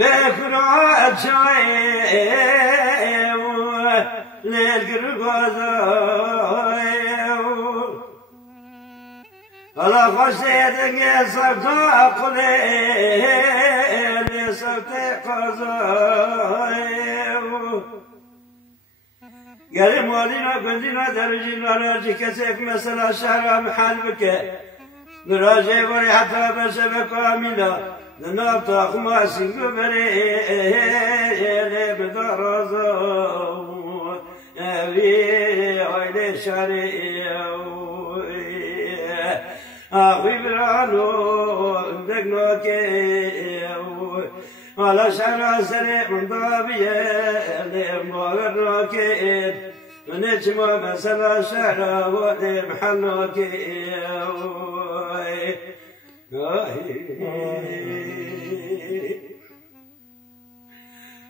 بكرة شايو للقرقوزايو الله خشيتك صبتا قليل صبتا قزايو قال مولينا كنتنا درجنا راجي كسيك مثلا شهر محل بك براجي وري حتى بشبك آمنا نطاق ما سنقبري بدرزو أبي عيد شري أخي برانو دقنوكي على شرع سريع من ضابية لمغرنوكي ونجمع مثلا شهر ولمحنوكي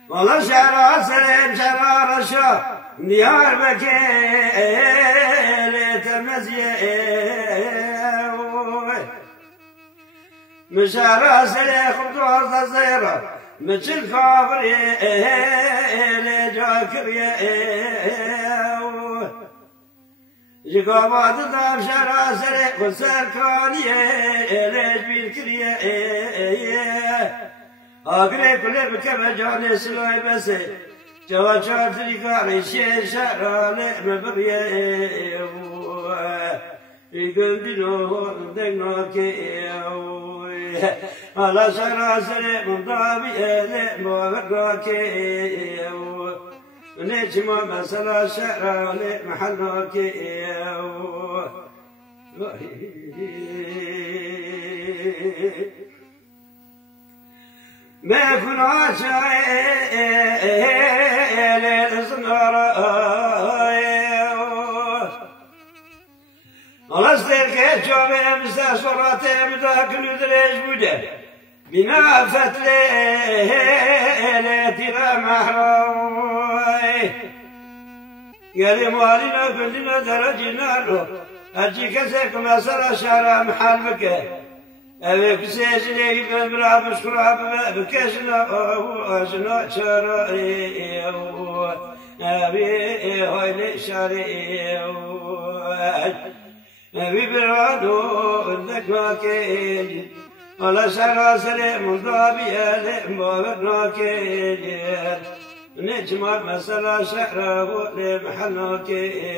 والله شعر سليم شعر رشا نيار بكيل تمزيه مشعر سليم خبطوة صغيرة مثل خابري لجاكريه جقابات دام شعر سليم وسركانيه ليش بالكريه آخر كله بكم جاني سلوي بس جوا شار تريكاري شيء شرانه مبريه يقول دينه دينه كيه على شر سر مضابيه مغرق كيه نجم مثلا شر محل كيه ما كنا شايل الزنار رصدك جوابي مستشفرات مداك ندرج بوده بنا فتلي ترى محروي قال مالنا كلنا درجنا له أجيك سيكم أسر شارع محل بك أبيك سيجني بمرا بشكرا بكشنا أجنا شرعي أبي هاي شرعي أبي برادو عندك ماكين على شرع سليم ضابي ألم وغناكين نجمع مسألة شعره لمحناكين